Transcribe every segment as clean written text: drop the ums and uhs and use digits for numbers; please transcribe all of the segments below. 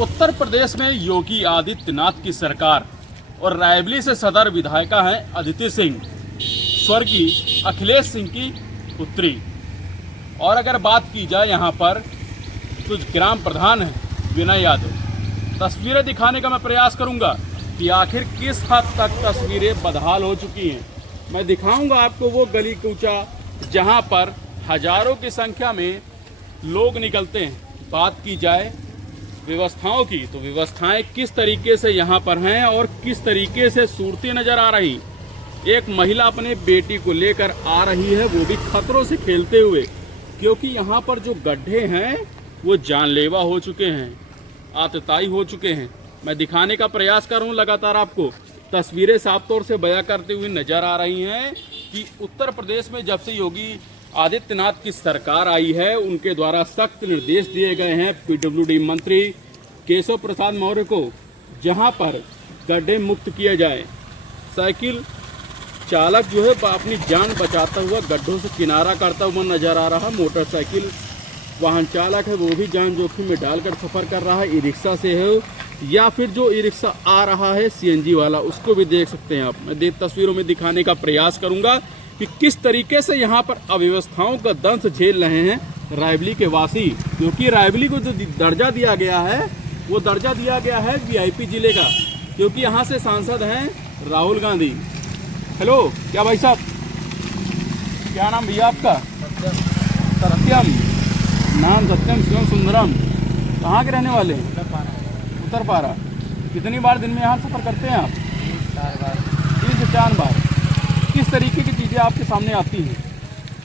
उत्तर प्रदेश में योगी आदित्यनाथ की सरकार और रायबली से सदर विधायिका हैं अदिति सिंह, स्वर्गीय अखिलेश सिंह की पुत्री। और अगर बात की जाए यहाँ पर तो ग्राम प्रधान है विनय यादव। तस्वीरें दिखाने का मैं प्रयास करूंगा कि आखिर किस हद तक तस्वीरें बदहाल हो चुकी हैं। मैं दिखाऊंगा आपको वो गली कूचा जहाँ पर हजारों की संख्या में लोग निकलते हैं। बात की जाए व्यवस्थाओं की तो व्यवस्थाएं किस तरीके से यहाँ पर हैं और किस तरीके से सूरतें नजर आ रही। एक महिला अपने बेटी को लेकर आ रही है, वो भी खतरों से खेलते हुए, क्योंकि यहाँ पर जो गड्ढे हैं वो जानलेवा हो चुके हैं, आतताई हो चुके हैं। मैं दिखाने का प्रयास कर रहा हूँ, लगातार आपको तस्वीरें साफ तौर से बयां करते हुए नजर आ रही हैं कि उत्तर प्रदेश में जब से योगी आदित्यनाथ की सरकार आई है, उनके द्वारा सख्त निर्देश दिए गए हैं पीडब्ल्यूडी मंत्री केशव प्रसाद मौर्य को, जहां पर गड्ढे मुक्त किए जाए। साइकिल चालक जो है अपनी जान बचाता हुआ गड्ढों से किनारा करता हुआ नजर आ रहा। मोटरसाइकिल वाहन चालक है वो भी जान जोखिम में डालकर सफर कर रहा है। ई रिक्शा से है या फिर जो ई रिक्शा आ रहा है सीएनजी वाला, उसको भी देख सकते हैं आप। मैं तस्वीरों में दिखाने का प्रयास करूंगा कि किस तरीके से यहाँ पर अव्यवस्थाओं का दंश झेल रहे हैं रायबली के वासी। क्योंकि रायबली को जो दर्जा दिया गया है वो दर्जा दिया गया है वीआईपी जिले का, क्योंकि यहाँ से सांसद हैं राहुल गांधी। हेलो, क्या भाई साहब, क्या नाम भैया आपका? सत्यम। नाम सत्यम शिवम सुंदरम। कहाँ के रहने वाले हैं? उत्तरपारा। कितनी बार दिन में यहाँ सफ़र करते हैं आप? 3 से 4 बार। किस तरीके की चीज़ें आपके सामने आती हैं?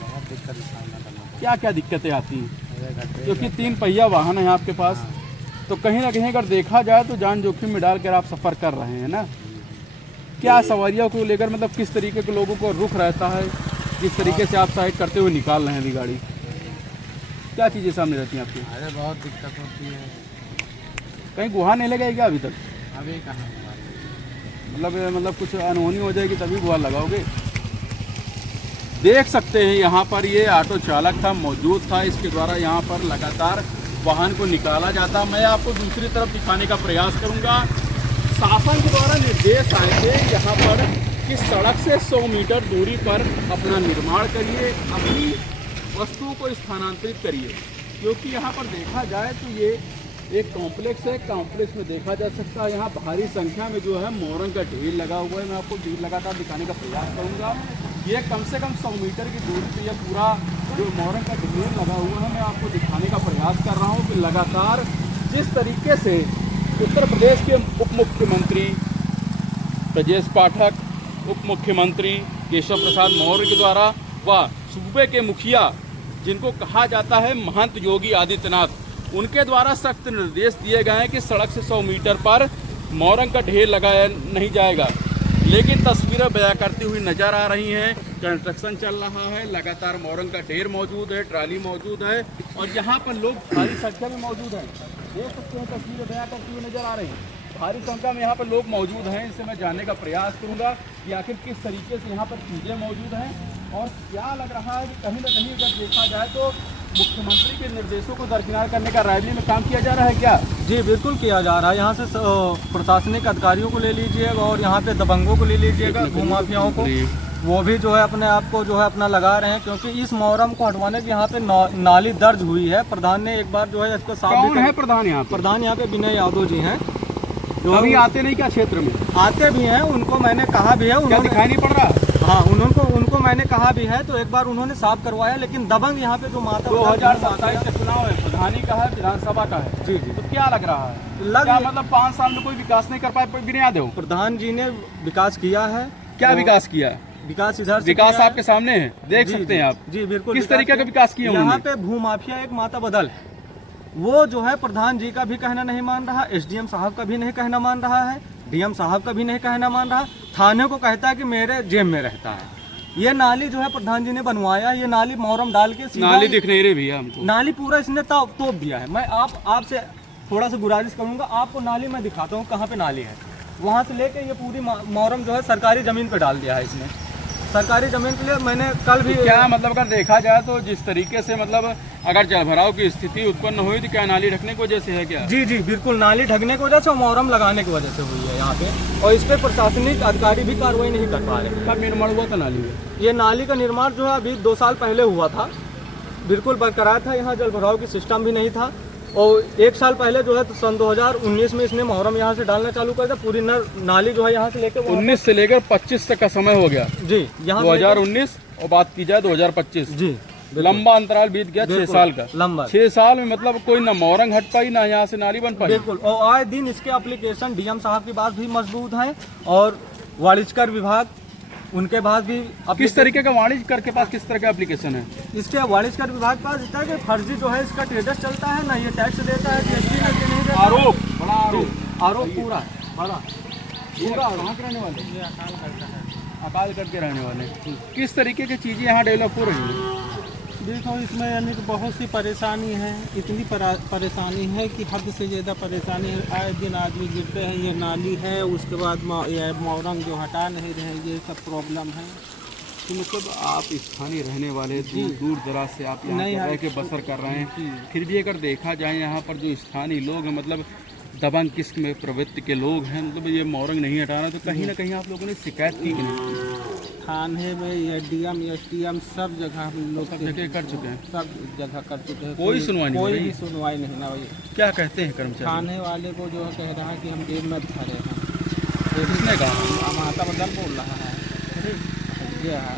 बहुत दिक्कत का सामना करना पड़ता क्या क्या दिक्कतें आती हैं? है। क्योंकि 3 पहिया वाहन है आपके पास, तो कहीं ना कहीं अगर देखा जाए तो जान जोखिम में डालकर आप सफ़र कर रहे हैं ना। क्या सवारियों को लेकर मतलब किस तरीके के लोगों को रुख रहता है, किस तरीके से आप साइड करते हुए निकाल रहे हैं अभी गाड़ी? क्या चीज़ें सामने रहती हैं आपकी? अरे बहुत दिक्कत होती है। कहीं गुहा नहीं लगाई क्या अभी तक? अभी कहाँ मतलब कुछ अनहोनी हो जाएगी तभी गुहार लगाओगे। देख सकते हैं यहाँ पर ये ऑटो चालक था, मौजूद था, इसके द्वारा यहाँ पर लगातार वाहन को निकाला जाता। मैं आपको दूसरी तरफ दिखाने का प्रयास करूँगा। शासन के द्वारा निर्देश आए थे यहाँ पर कि सड़क से 100 मीटर दूरी पर अपना निर्माण करिए, अपनी वस्तुओं को स्थानांतरित करिए। क्योंकि यहाँ पर देखा जाए तो ये एक कॉम्प्लेक्स है। कॉम्प्लेक्स में देखा जा सकता है यहाँ भारी संख्या में जो है मोरंग का ढेर लगा हुआ है। मैं आपको ढेर लगातार दिखाने का प्रयास करूँगा। ये कम से कम 100 मीटर की दूरी पर यह पूरा जो मोरंग का ढेर लगा हुआ है, मैं आपको दिखाने का प्रयास कर रहा हूँ कि लगातार जिस तरीके से उत्तर प्रदेश के उप मुख्यमंत्री ब्रजेश पाठक, उप मुख्यमंत्री केशव प्रसाद मौर्य के द्वारा व सूबे के मुखिया जिनको कहा जाता है महंत योगी आदित्यनाथ, उनके द्वारा सख्त निर्देश दिए गए हैं कि सड़क से 100 मीटर पर मोरंग का ढेर लगाया नहीं जाएगा। लेकिन तस्वीरें बयां करती हुई नजर आ रही हैं। कंस्ट्रक्शन चल रहा है, लगातार मोरंग का ढेर मौजूद है, ट्राली मौजूद है और यहाँ पर लोग भारी संख्या में मौजूद हैं। देख सकते हैं तस्वीरें बयां करती हुई नजर आ रही हैं। भारी संख्या में यहाँ पर लोग मौजूद हैं। इससे मैं जानने का प्रयास करूँगा कि आखिर किस तरीके से यहाँ पर चीज़ें मौजूद हैं और क्या लग रहा है कि कहीं ना कहीं अगर देखा जाए तो मुख्यमंत्री के निर्देशों को दरकिनार करने का रायबली में काम किया जा रहा है क्या? जी बिल्कुल किया जा रहा है। यहाँ से प्रशासनिक अधिकारियों को ले लीजिएगा और यहाँ पे दबंगों को ले लीजिएगा, भूमाफियाओं को, वो भी जो है अपने आप को जो है अपना लगा रहे हैं। क्योंकि इस मोहर्रम को हटवाने की यहाँ पे नाली दर्ज हुई है। प्रधान ने एक बार जो है इसको साफ। कौन है प्रधान यहाँ पे? प्रधान यहाँ पे विनय यादव जी हैं, जो अभी आते नहीं क्या क्षेत्र में? आते भी हैं, उनको मैंने कहा भी है। क्या दिखाई नहीं पड़ रहा? हाँ, उनको मैंने कहा भी है, तो एक बार उन्होंने साफ करवाया। लेकिन दबंग यहाँ पे जो माता 2027 का चुनाव है, प्रधानी का है, विधानसभा का है। जी जी। तो क्या लग रहा है? क्या मतलब 5 साल में कोई विकास नहीं कर पाए विनय यादव? प्रधान जी ने विकास किया है। क्या विकास किया? विकास इधर विकास आपके सामने है, देख सकते हैं आप। जी बिल्कुल। किस तरीके का विकास किया यहाँ उन्होंने? पे भूमाफिया एक माता बदल है, वो जो है प्रधान जी का भी कहना नहीं मान रहा, एसडीएम साहब का भी नहीं कहना मान रहा है, डीएम साहब का भी नहीं कहना मान रहा, थाने को कहता है कि मेरे जेब में रहता है। ये नाली जो है प्रधान जी ने बनवाया, ये नाली मोहरम डाल के नाली दिख नहीं रही भैया हमको। नाली पूरा इसने तोप दिया है। मैं आपसे थोड़ा सा गुजारिश करूंगा, आपको नाली मैं दिखाता हूँ कहाँ पे नाली है। वहाँ से लेके ये पूरी मोहरम जो है सरकारी जमीन पे डाल दिया है इसने। सरकारी जमीन के लिए मैंने कल भी क्या मतलब अगर देखा जाए तो जिस तरीके से मतलब अगर जलभराव की स्थिति उत्पन्न हुई तो क्या नाली ढकने की वजह से है क्या? जी जी बिल्कुल, नाली ढकने की वजह से और मोहर्रम लगाने की वजह से हुई है यहाँ पे, और इस पर प्रशासनिक अधिकारी भी कार्रवाई नहीं कर पा रहे। कब निर्माण हुआ था नाली में? ये नाली का निर्माण जो है अभी 2 साल पहले हुआ था, बिल्कुल बरकरार था, यहाँ जलभराव की सिस्टम भी नहीं था। और 1 साल पहले जो है तो सन 2019 में इसने मोहर्रम यहाँ से डालना चालू कर दिया। पूरी नाली जो है यहाँ से लेकर 19 से लेकर 25 तक का समय हो गया जी, यहाँ 2019 और बात की जाए 2025 जी, लंबा अंतराल बीत गया 6 साल का। लंबा 6 साल में मतलब कोई ना मोरंग हट पाई ना यहाँ से नाली बन पाई। बिल्कुल, और आए दिन इसके एप्लीकेशन डीएम साहब के पास भी मजबूत हैं और वाणिज्यकर विभाग उनके पास भी। किस तरीके का वाणिज्यकर के पास किस तरह का एप्लीकेशन है? इसके वाणिज्यकर विभाग के पास इसका कि फर्जी जो है इसका ट्रेडर्स चलता है ना, ये टैक्स देता है, जीएसटी नहीं देता। आरोप, बड़ा आरोप पूरा बड़ा कहाँ के रहने वाले? अकालगढ़ के रहने वाले। किस तरीके की चीजें यहाँ डेवलप हो रही है? देखो इसमें यानी कि बहुत सी परेशानी है, इतनी परेशानी है कि हद से ज़्यादा परेशानी है। आए दिन आदमी गिरते हैं, ये नाली है, उसके बाद ये मोरंग जो हटा नहीं रहे, ये सब प्रॉब्लम है। तो मतलब आप स्थानीय रहने वाले दूर दराज से आप यहाँ रह के बसर कर रहे हैं, फिर भी अगर देखा जाए यहाँ पर जो स्थानीय लोग हैं मतलब दबंग किस्म में प्रवृत्ति के लोग हैं, मतलब ये मोरंग नहीं हटाना, तो कहीं ना कहीं आप लोगों ने शिकायत की कि नहीं? थाने में एसडीएम एसटीएम सब जगह हम लोग सब जगह कर चुके हैं, सब जगह कर चुके हैं, कोई सुनवाई नहीं हो कोई रही? भी सुनवाई नहीं ना भाई। क्या कहते हैं कर्मचारी? थाने वाले को जो है कह रहा है कि हम जेल में खड़े हैं। किसने कहा? माता बदल बोल रहा है ये है।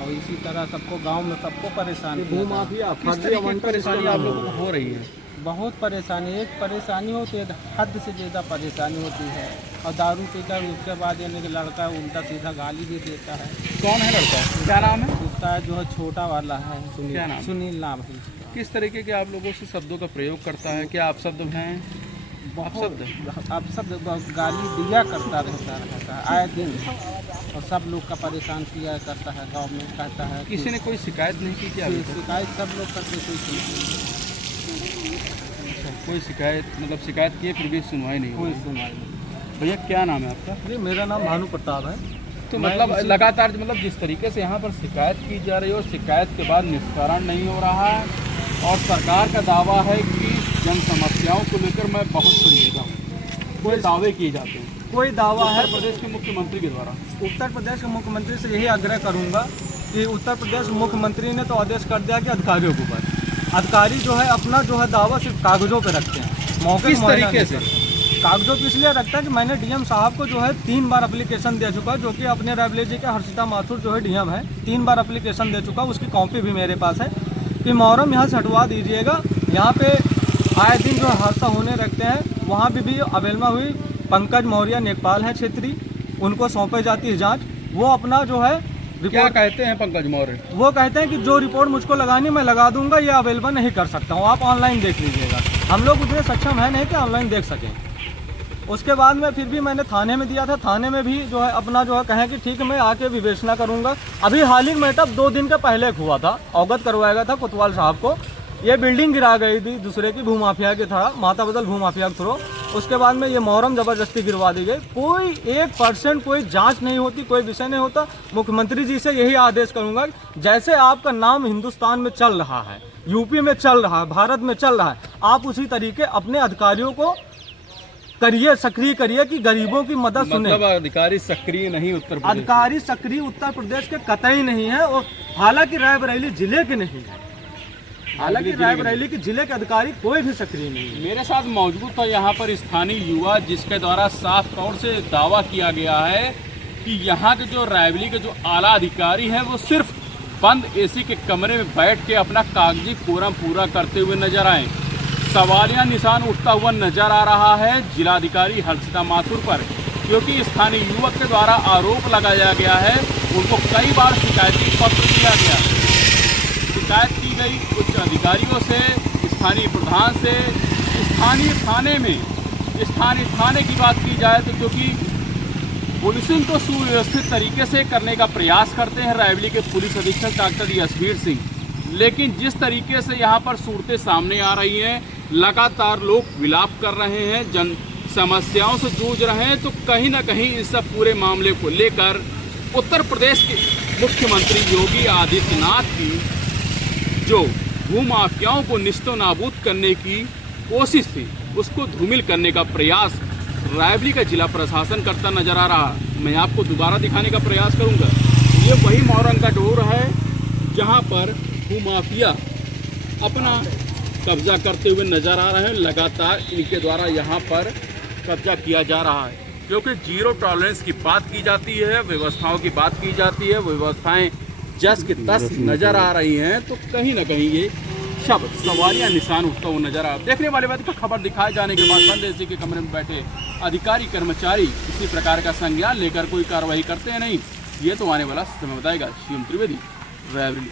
और इसी तरह सबको गांव में सबको परेशानी, भूमाफिया किस तरीके की परेशानी आप लोगों को हो रही है? बहुत परेशानी, एक परेशानी होती है, हद से ज़्यादा परेशानी होती है। और दारू पीता है, उसके बाद यानी कि लड़का उल्टा सीधा गाली भी देता है। कौन है लड़का? क्या नाम है उसका? जो है छोटा वाला है क्या नाम? सुनील नाम है उसका। किस तरीके के आप लोगों से शब्दों का प्रयोग करता है? क्या आप शब्द हैं? अब सब गाली दिया करता रहता है आए दिन, और सब लोग का परेशान किया करता है। गाँव में कहता है किसी ने कोई शिकायत नहीं की क्या? शिकायत सब लोग करते, कोई शिकायत मतलब शिकायत किए फिर भी सुनवाई नहीं कोई हुई। सुनवाई नहीं। भैया क्या नाम है आपका? जी, मेरा नाम भानु प्रताप है। तो मतलब लगातार मतलब जिस तरीके से यहाँ पर शिकायत की जा रही है और शिकायत के बाद निस्तारण नहीं हो रहा है, और सरकार का दावा है कि जन समस्याओं को लेकर मैं बहुत संजीदा हूँ, कोई दावे किए जाते हैं। कोई दावा है प्रदेश के मुख्यमंत्री के द्वारा। उत्तर प्रदेश के मुख्यमंत्री से यही आग्रह करूंगा कि उत्तर प्रदेश मुख्यमंत्री ने तो आदेश कर दिया कि अधिकारियों के ऊपर, अधिकारी जो है अपना जो है दावा सिर्फ कागजों पे रखते हैं। मौके किस तरीके से? कागजों पे इसलिए रखता है कि मैंने डीएम साहब को जो है 3 बार एप्लीकेशन दे चुका, जो कि अपने रायबरेली जी के हर्षिता माथुर जो है डीएम है, 3 बार एप्लीकेशन दे चुका, उसकी कॉपी भी मेरे पास है कि मोहर्रम यहाँ से हटवा दीजिएगा। यहाँ पे आए दिन जो हादसा होने रखते हैं, वहाँ भी अवेलमा हुई। पंकज मौर्य नेपाल है क्षेत्रीय, उनको सौंपे जाती है जाँच। वो अपना जो है क्या कहते हैं पंकज मौर्य? वो कहते हैं कि जो रिपोर्ट मुझको लगानी मैं लगा दूंगा, ये अवेलेबल नहीं कर सकता हूँ, आप ऑनलाइन देख लीजिएगा। हम लोग उतने सक्षम है नहीं कि ऑनलाइन देख सकें। उसके बाद में फिर भी मैंने थाने में दिया था, थाने में भी जो है अपना जो है कहें कि ठीक है मैं आके विवेचना करूंगा। अभी हाल ही में तब 2 दिन का पहले हुआ था, अवगत करवाया गया था कोतवाल साहब को। ये बिल्डिंग गिरा गई थी दूसरे की भूमाफिया के थ्रू, माता बदल भूमाफिया के थ्रू। उसके बाद में ये मोहर्रम ज़बरदस्ती गिरवा दी गई। कोई 1% कोई जांच नहीं होती, कोई विषय नहीं होता। मुख्यमंत्री जी से यही आदेश करूंगा, जैसे आपका नाम हिंदुस्तान में चल रहा है, यूपी में चल रहा है, भारत में चल रहा है, आप उसी तरीके अपने अधिकारियों को करिए, सक्रिय करिए कि गरीबों की मदद सुने। मतलब अधिकारी सक्रिय नहीं उत्तर प्रदेश? अधिकारी सक्रिय उत्तर प्रदेश के कतई नहीं है, और हालांकि रायबरेली जिले के नहीं है, हालांकि रायबरेली के जिले के अधिकारी कोई भी सक्रिय नहीं है। मेरे साथ मौजूद था यहाँ पर स्थानीय युवा, जिसके द्वारा साफ तौर से दावा किया गया है कि यहाँ के जो रायबरेली के जो आला अधिकारी हैं वो सिर्फ बंद एसी के कमरे में बैठ के अपना कागजी कोरम पूरा करते हुए नजर आए। सवालिया निशान उठता हुआ नजर आ रहा है जिलाधिकारी हर्षिता माथुर पर, क्योंकि स्थानीय युवक के द्वारा आरोप लगाया गया है उनको कई बार शिकायती पत्र दिया गया, शिकायत की गई उच्च अधिकारियों से, स्थानीय प्रधान से। स्थानीय थाने की बात की जाए तो क्योंकि पुलिसिंग को सुव्यवस्थित तरीके से करने का प्रयास करते हैं रायबरेली के पुलिस अधीक्षक डॉक्टर यशवीर सिंह, लेकिन जिस तरीके से यहाँ पर सूरतें सामने आ रही हैं, लगातार लोग विलाप कर रहे हैं, जन समस्याओं से जूझ रहे हैं, तो कहीं ना कहीं इस सब पूरे मामले को लेकर उत्तर प्रदेश के मुख्यमंत्री योगी आदित्यनाथ की जो भूमाफियाओं को निस्तो नाबूद करने की कोशिश थी, उसको धूमिल करने का प्रयास रायबरेली का जिला प्रशासन करता नजर आ रहा। मैं आपको दोबारा दिखाने का प्रयास करूंगा। ये वही मौरंग का डोर है जहां पर भूमाफिया अपना कब्जा करते हुए नजर आ रहे हैं। लगातार इनके द्वारा यहाँ पर कब्जा किया जा रहा है, क्योंकि जीरो टॉलरेंस की बात की जाती है, व्यवस्थाओं की बात की जाती है, व्यवस्थाएं जस की तस नजर आ रही हैं, तो कहीं ना कहीं ये शब्द सवालिया निशान उठता हुआ नजर आ। देखने वाले बात का खबर दिखाए जाने के बाद बंद एसी के कमरे में बैठे अधिकारी कर्मचारी किसी प्रकार का संज्ञान लेकर कोई कार्रवाई करते हैं नहीं, ये तो आने वाला समय बताएगा। सीएम त्रिवेदी, रायबरेली।